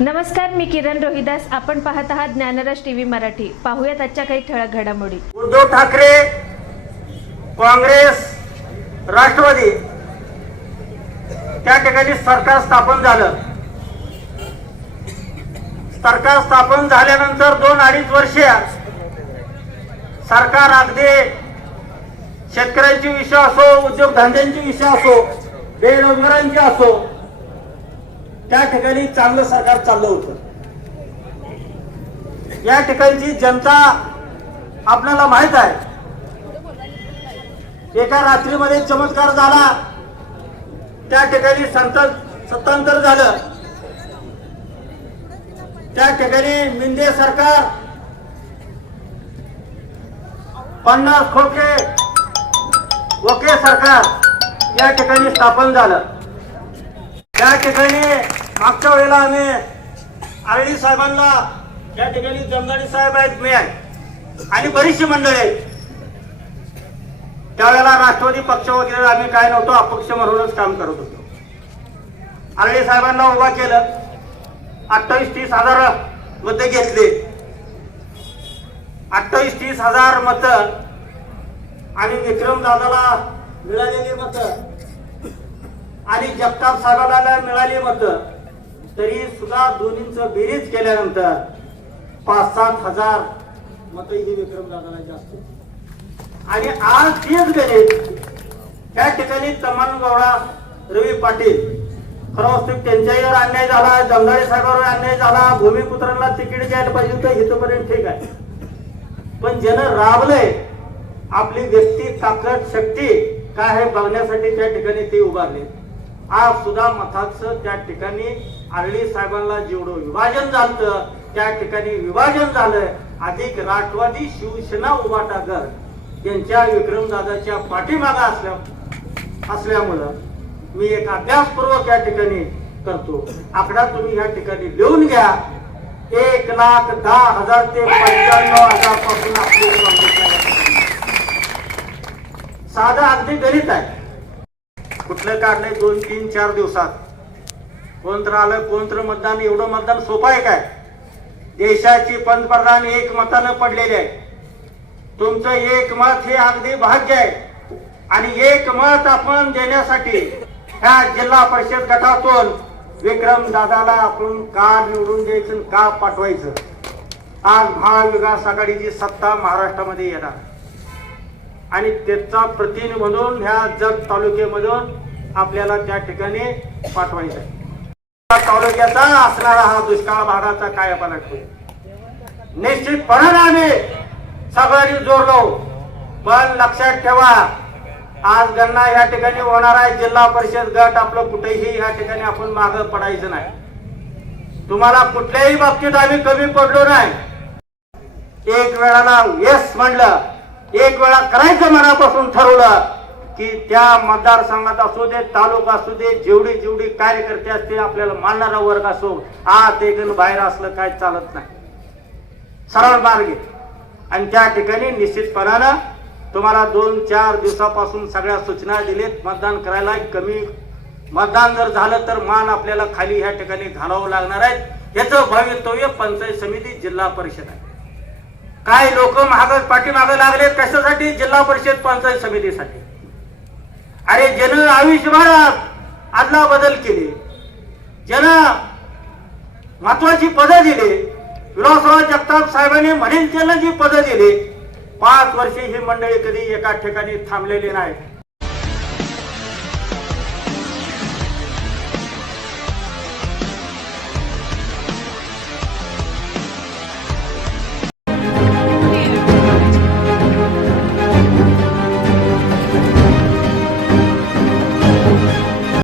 नमस्कार मी किरण रोहिदास. आपण पाहत आहात ज्ञानराज टीव्ही मराठी. पाहूयात आजच्या काही ठळक घडामोडी. उद्धव ठाकरे काँग्रेस राष्ट्रवादी. त्या ठिकाणी सरकार स्थापन झालं. सरकार स्थापन झाल्यानंतर दोन अडीच वर्ष सरकार अगदी शेतकऱ्यांची विषय असो उद्योगधंद्यांची विषय असो बेरोजगारांची असो त्या ठिकाणी चांगलं सरकार चाललं होतं. या ठिकाणची जनता आपल्याला माहीत आहे. एका रात्रीमध्ये चमत्कार झाला. त्या ठिकाणी संत सत्तांतर झालं. त्या ठिकाणी मिंदे सरकार पन्नास खोके वके सरकार या ठिकाणी स्थापन झालं. त्या ठिकाणी मागच्या वेळेला आम्ही आरडी साहेबांना या ठिकाणी जमदाडी साहेब आहेत मी आहे. आणि बरीचशी मंडळी आहेत. त्यावेळेला राष्ट्रवादी पक्ष वगैरे आम्ही काय नव्हतो अपक्ष म्हणूनच काम करत होतो. आरडी साहेबांना उभा केलं. अठ्ठावीस तीस हजार मतं घेतले. अठ्ठावीस तीस हजार मत आणि विक्रम दादाला मिळालेली मतं. आणि जगताप साहेबाला मिळाली मतं. तरी सुद्धा दोन्हींचं बेरीज केल्यानंतर पाच सात हजार मतही विक्रम दादाला जास्त आणि आज तेच गणित. त्या ठिकाणी तमन गौडा रवी पाटील खरं वास्तविक त्यांच्यावर अन्याय झाला जमदाडे साहेबांवर अन्याय झाला भूमिपुत्रांना तिकीट द्यायला पाहिजे होतं इथपर्यंत ठीक आहे. पण ज्यानं राबलंय आपली व्यक्ती ताकद शक्ती काय आहे बघण्यासाठी त्या ठिकाणी ते उभारले. आज सुद्धा मताचं त्या ठिकाणी आरडी साहेबांना जेवढं विभाजन झालं त्या ठिकाणी विभाजन झालं. अधिक राष्ट्रवादी शिवसेना उभाटागर यांच्या विक्रमदादाच्या पाठीमागा असल्या असल्यामुळं मी एक अभ्यासपूर्वक या ठिकाणी करतो. आकडा तुम्ही या ठिकाणी लिहून घ्या. एक लाख दहा हजार ते पंच्याण्णव हजारपासून आपली साधं अगदी गणित आहे. कुठलं काढलंय दोन तीन चार दिवसात? कोणतं आलं कोणतं मतदान एवढं मतदान सोपं आहे काय? देशाची पंतप्रधान एक मतानं पडलेले आहे. तुमचं एक मत हे अगदी भाग्य आहे. आणि एक मत आपण देण्यासाठी ह्या जिल्हा परिषद गटातून विक्रम दादाला आपण का निवडून द्यायचं का पाठवायचं. आज महाविकास आघाडीची सत्ता महाराष्ट्रामध्ये येणार. आणि त्याचा प्रतिनिधी म्हणून ह्या जग तालुक्यामधून आपल्याला त्या ठिकाणी पाठवायचं तालुक्याचा असणारा हा दुष्काळ भागाचा काय पालट निश्चितपणाने आम्ही सगळ्यांनी जोडलो पण लक्षात ठेवा आज गणना या ठिकाणी होणार आहे. जिल्हा परिषद गट आपलं कुठेही या ठिकाणी आपण मागं पडायचं नाही. तुम्हाला कुठल्याही बाबतीत आम्ही कमी पडलो नाही. एक वेळाला येस म्हणलं एक वेळा करायचं मनापासून ठरवलं. की त्या मतदारसंघात असू दे तालुका असू दे जेवढी जेवढी कार्यकर्ते असते आपल्याला मानणारा वर्ग असो आत एक बाहेर असलं काय चालत नाही. सरळ मार्ग आणि त्या ठिकाणी निश्चितपणानं तुम्हाला दोन चार दिवसापासून सगळ्या सूचना दिलेत मतदान करायला कमी मतदान जर झालं तर मान आपल्याला खाली ह्या ठिकाणी घालावं लागणार आहे याचं भवितव्य पंचायत समिती जिल्हा परिषद आहे. काय लोक महाग पाठीमागं लागले कशासाठी? जिल्हा परिषद पंचायत समितीसाठी. अरे ज्यानं आयुष्यभरात आदला बदल केले. ज्यानं महत्वाची पदं दिली. विलासराव जगताप साहेबांनी म्हणेल त्यांना जी पदं दिली. पाच वर्षे ही मंडळी कधी एका ठिकाणी थांबलेली नाही.